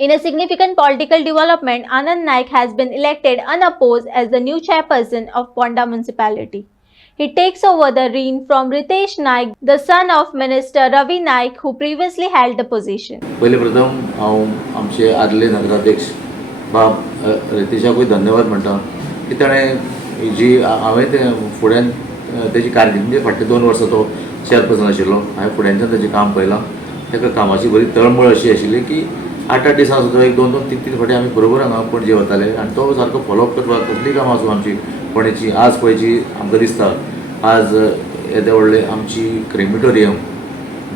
In a significant political development, Anand Naik has been elected unopposed as the new chairperson of Ponda municipality. He takes over the reign from Ritesh Naik, the son of Minister Ravi Naik, who previously held the position. पहिले प्रथम हांव आमचे आदले नगराध्यक्ष बाब रितेशाकूय धन्यवाद म्हणटा की ताणें जी हांवें ते फुड्यान तेजी कारकिर्दी फाटले 2 वर्सां तो चेअरपर्सन आशिल्लो. हांवें फुड्यांच्यान तेजें काम पळयलां. ताका कामाची बरी तळमळ अशी आशिल्ली की 8-8 दिसां सुद्दां एक 2-2 3-3 फावटी आमी बरोबर हांगा पणजे वताले आनी तो सारको फॉलोअप करपाक कसलीय कामां आसूं आमची फोंडेची आज पळयची आमकां दिसता आज येदे व्हडले आमची क्रेमिटोरियम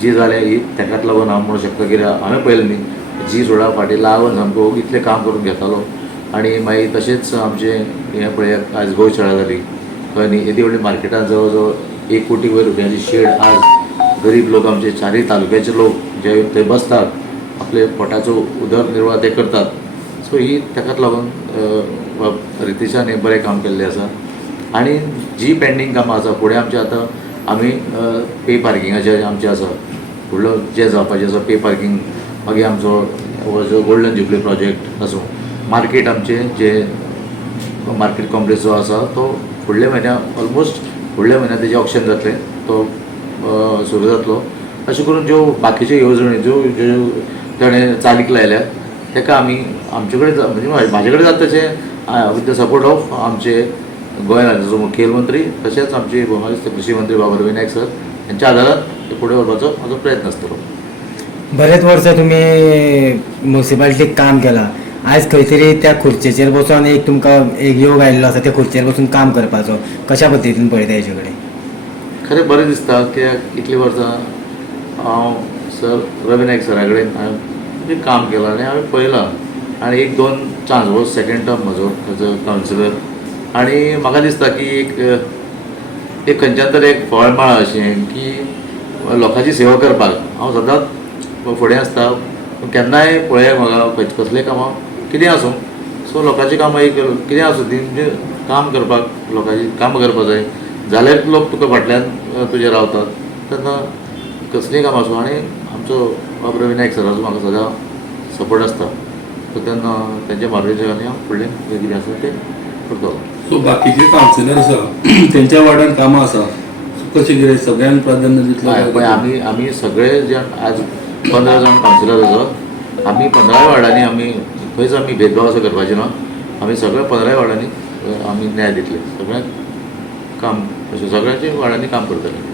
जी जालें ही ताकाच लागून हांव म्हणूं शकता कित्याक हांवें पळयलें न्ही जी सोडा फाटी लागून सामको इतलें काम करून घेतालो आनी मागीर तशेंच आमचें हें पळयात आज गौशाळा जाली कळ्ळें न्ही येदी व्हडली मार्केटांत जवळ जवळ 1 कोटी वयर रुपयांची शेड आज गरीब लोक आमचे 4 तालुक्याचे लोक जे थंय बसतात आपले पोटाचो उदरनिर्वाह ते करतात. सो ही ताकाच लागून रितेशान हें बरें काम केल्लें आसा आनी जी पेंडींग कामां आसा फुडें आमचें आतां आमी पे पार्किंगाचें आमचें आसा फुडलो जें जावपाचें आसा पे पार्किंग मागीर आमचो जो गोल्डन जुबली प्रोजेक्ट आसूं मार्केट आमचें जे मार्केट कॉम्प्लेक्स जो आसा तो फुडल्या म्हयन्याक ऑलमोस्ट फुडल्या म्हयन्याक तेजें ऑक्शन जातलें तो सुरू जातलो. अशें करून ज्यो बाकीच्यो येवजण्यो ज्यो ताणें चालीक लायल्यात ताका आमी आमचे कडेन म्हणजे म्हाजे कडेन जाता तशें विथ द सपोर्ट ऑफ आमचे गोंय राज्याचो मुखेलमंत्री तशेंच आमचे कृषी मंत्री बाबा रवी नायक सर हांच्या आदारात फुडें व्हरपाचो म्हाजो प्रयत्न आसतलो. बरेच वर्ष तुम्ही म्युन्सिपालिटीक काम केलां. आज खंय तरी त्या खुर्चेचेर बसून एक तुमकां एक योग आयिल्लो आसा त्या खुर्चेर बसून काम करपाचो कशा पद्दतीन पळयता हेजे कडेन? खरें बरें दिसता कित्याक इतलीं वर्सां हांव सर रवी नायक सरा कडेन हांवें काम केलां आनी हांवें पळयलां आनी 1-2 चान्स हो सेकेंड टर्म म्हजो एज अ कावन्सिलर आनी म्हाका दिसता की एक खंयच्यान तरी एक फळमाळ अशें की लोकांची सेवा करपाक हांव सदांच फुडें आसता. केन्नाय पळयात म्हाका कसलेंय कामां कितें आसूं सो लोकांची कामां एक कितें आसूं ती म्हणजे काम करपाक लोकांची कामां करपा जाय जाल्यार लोक तुका फाटल्यान तुजे रावतात तेन्ना कसलीय काम आसूं आनी आमचो बाब रवी नायक सराचो म्हाका सदां सपोर्ट आसता सो तेन्ना तेंच्या मार्गदर्शनाखाली हांव फुडलें जें कितें आसा तें करतलो. सो बाकीचे कावन्सिलर आसा तेंच्या वार्डान कामां आसा कशें कितें सगळ्यांक प्राधान्य दितलें? आमी सगळे जे आज 15 जाण कावन्सिलर आसा आमी 15 वार्डांनी आमी खंयच आमी भेदभाव असो करपाचे ना. आमी सगळ्या 15 वार्डांनी आमी न्याय दितले सगळ्यांक काम अशें सगळ्यांच्या वार्डांनी काम करतले.